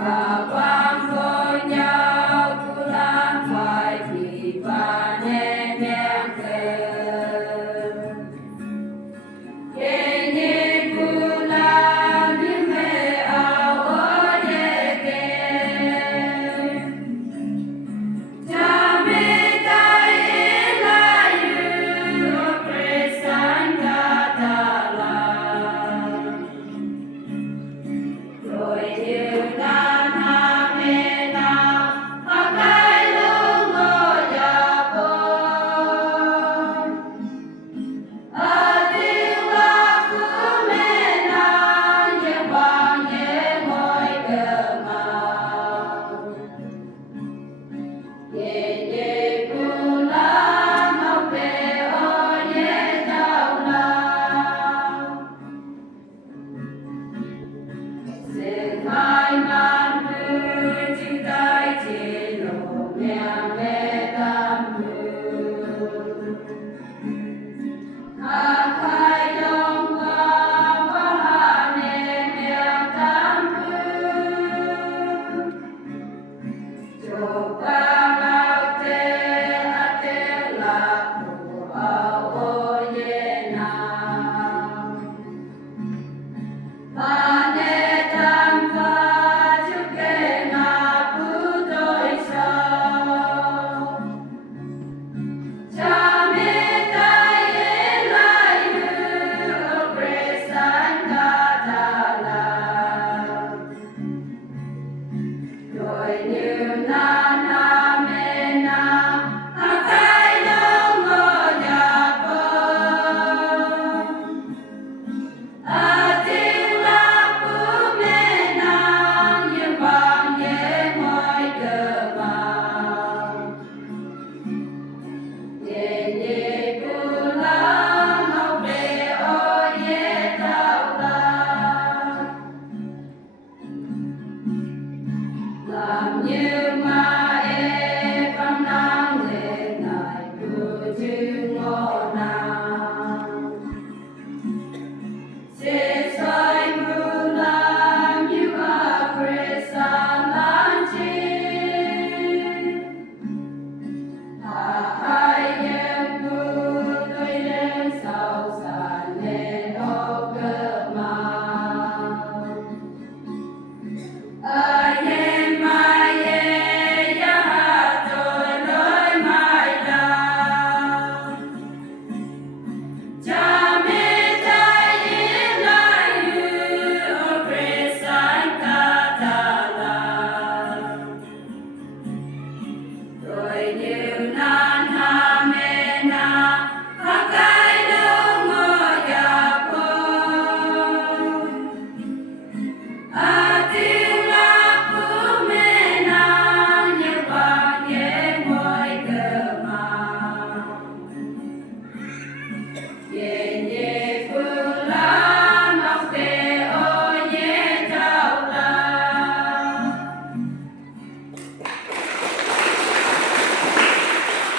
và quang với nhau cứ lan phải thì và nên nhẹ kề kề như cứ lan như mẹ áo ở nhẹ kề cha mẹ tay là you presenta ta la rồi như đàn ha mẹ na ha cái lưng ngồi nhà con tiếng la của mẹ na như vang nhẹ ngồi cờ màu nhẹ nhẹ cu la ngọc về ở nhẹ đau nào sẽ mãi man mưa chữ tay trên lộ mẹ mẹ tam mưa ha khai đông và ha nè mẹ tam mưa cho ba ngao te la của ao ye na ba nè tam pha chu ke na pu tôi sao cha mẹ tay lại như presenta ta la rồi như